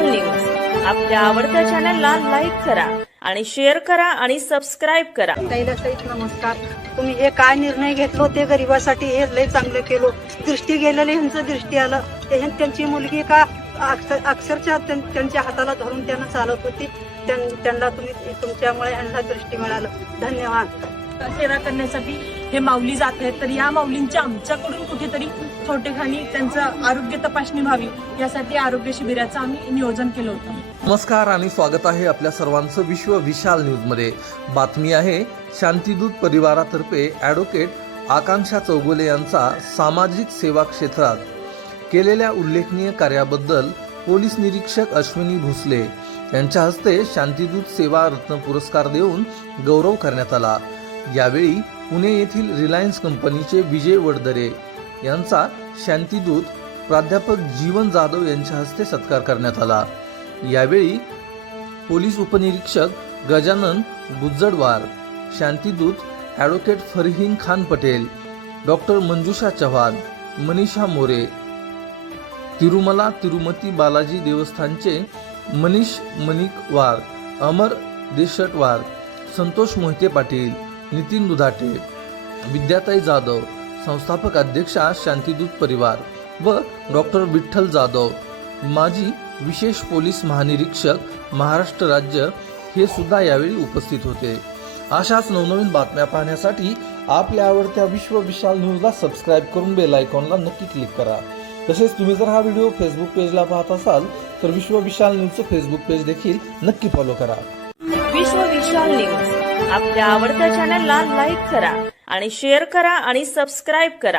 विशाल news आपल्या आवडत्या चॅनलला लाईक करा आणि शेअर करा आणि सबस्क्राईब करा. ताईला सहित नमस्कार. तुम्ही हे काय निर्णय घेतलो ते गरिबासाठी हे लय चांगलं केलो. दृष्टी गेलेले ह्यांचं दृष्टी आलं. ते ह्यां- त्यांची मुलगी का अक्षर- अक्षरशः त्यां- त्यांच्या हाताला धरून त्यांना चालत होती. त्यां- त्यांना तुम्ही तुमच्यामुळे ह्यांना दृष्टी मिळालं. धन्यवाद. सेवा करण्यासाठी हे माऊली जात आहेत. तर या माऊलींच्या आमच्याकडून कुठेतरी ठोटेखानी त्यांचं आरोग्य तपासणी व्हावी. यासाठी आरोग्य शिबिराचं आम्ही नियोजन केलं होतं. नमस्कार आणि स्वागत आहे आपल्या सर्वांचं विश्व विशाल न्यूजमध्ये. बातमी आहे शांतीदूत परिवारातर्फे ॲडव्होकेट आकांक्षा चौगुले यांचा सामाजिक सेवा क्षेत्रात. केलेल्या उल्लेखनीय कार्याबद्दल पोलीस निरीक्षक अश्विनी भोसले यांच्या हस्ते शांतिदूत सेवा रत्न पुरस्कार देऊन गौरव करण्यात आला. यावेळी पुणे येथील रिलायन्स कंपनीचे विजय वडदरे यांचा शांतिदूत प्राध्यापक जीवन जाधव यांच्या हस्ते सत्कार करण्यात आला. यावेळी पोलीस उपनिरीक्षक गजानन गुज्जडवार शांतिदूत ॲडव्होकेट फरहीन खान पटेल डॉक्टर मंजुषा चव्हाण मनीषा मोरे तिरुमला तिरुमती बालाजी देवस्थानचे मनीष मणिकवार अमर देशटवार संतोष मोहिते पाटील नितीन दुधाटे विद्याताई जाधव संस्थापक अध्यक्षा शांतीदूत परिवार व डॉक्टर विठ्ठल जाधव माजी विशेष पोलीस महानिरीक्षक महाराष्ट्र राज्य हे सुद्धा यावेळी उपस्थित होते. अशाच नवनवीन बातम्या पाहण्यासाठी आपल्या आवडत्या विश्व विशाल न्यूजला सबस्क्राईब करून बेल आयकॉनला नक्की क्लिक करा. तसेच तुम्ही जर हा व्हिडिओ फेसबुक पेजला पाहत असाल तर विश्व विशाल न्यूजचं फेसबुक पेज देखील नक्की फॉलो करा. विश्व विशाल न्यूज. आपल्या आवडत्या चॅनलला लाईक करा आणि शेअर करा आणि सबस्क्राईब करा.